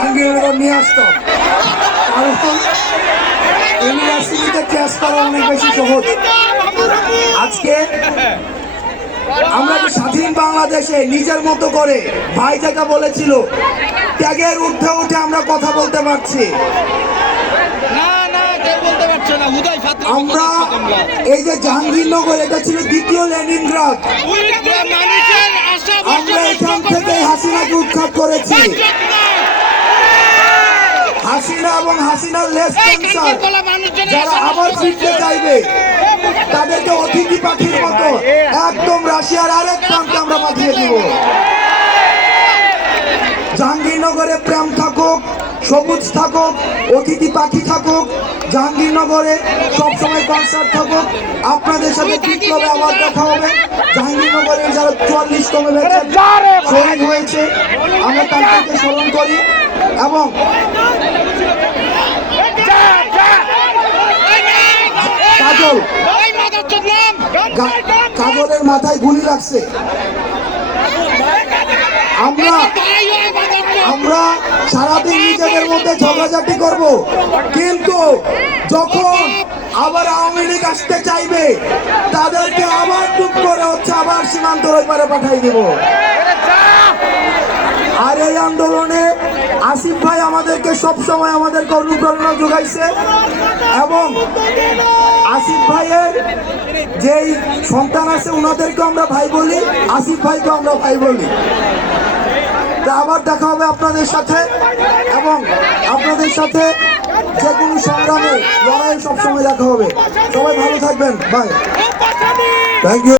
জাহাঙ্গীরনগর নিয়ে আসতাম। কারণ ইউনিভার্সিটিতে ক্লাস করা অনেক বেশি সহজ। আজকে আমরা যে স্বাধীন বাংলাদেশে নিজের মতো করে ভাই যেটা বলেছিল ত্যাগের ঊর্ধ্বে উঠে আমরা কথা বলতে পারছি। আমরা এই যে জাহাঙ্গীরনগর এটা ছিল দ্বিতীয় লেনিনগ্রাদ। আমরা এখান থেকে হাসিনাকে উৎখাত করেছি। হাসিনা এবং হাসিনার লেস ক্যান্সার যারা আবার ফিরতে চাইবে তাদেরকে অতিথি পাখির মতো একদম রাশিয়ার আরেক প্রান্তে আমরা পাঠিয়ে দিব। জাহাঙ্গীরনগরে প্রেম থাকুক সবুজ থাকুক অতিথি পাখি থাকুক জাহাঙ্গীরনগরে সবসময় কনসার্ট থাকুক আপনাদের সাথে বিপ্লবে আবার দেখা হবে। জাহাঙ্গীরনগরের যারা চুয়াল্লিশতম শহীদ হয়েছে আমরা তাদেরকে স্মরণ করি। এবং কাজলের মাথায় গুলি লাগছে। আমরা আমরা সারাদিন নিজেদের মধ্যে ঝগড়াঝাটি করব। কিন্তু যখন আবার আওয়ামী লীগ আসতে চাইবে, তাদেরকে আবার টুপ করে হচ্ছে আবার সীমান্তর ওই পারে পাঠাই দেব। আর এই আন্দোলনে আসিফ ভাই আমাদেরকে সবসময় আমাদেরকে অনুপ্রেরণা যোগাইছে এবং আসিফ ভাইয়ের যেই সন্তান আছে ওনাদেরকে আমরা ভাই বলি, আসিফ ভাইকে আমরা ভাই বলি। তা আবার দেখা হবে আপনাদের সাথে এবং আপনাদের সাথে যে কোনো সংগ্রামে লড়াই সবসময় দেখা হবে। সবাই ভালো থাকবেন। ভাই থ্যাংক ইউ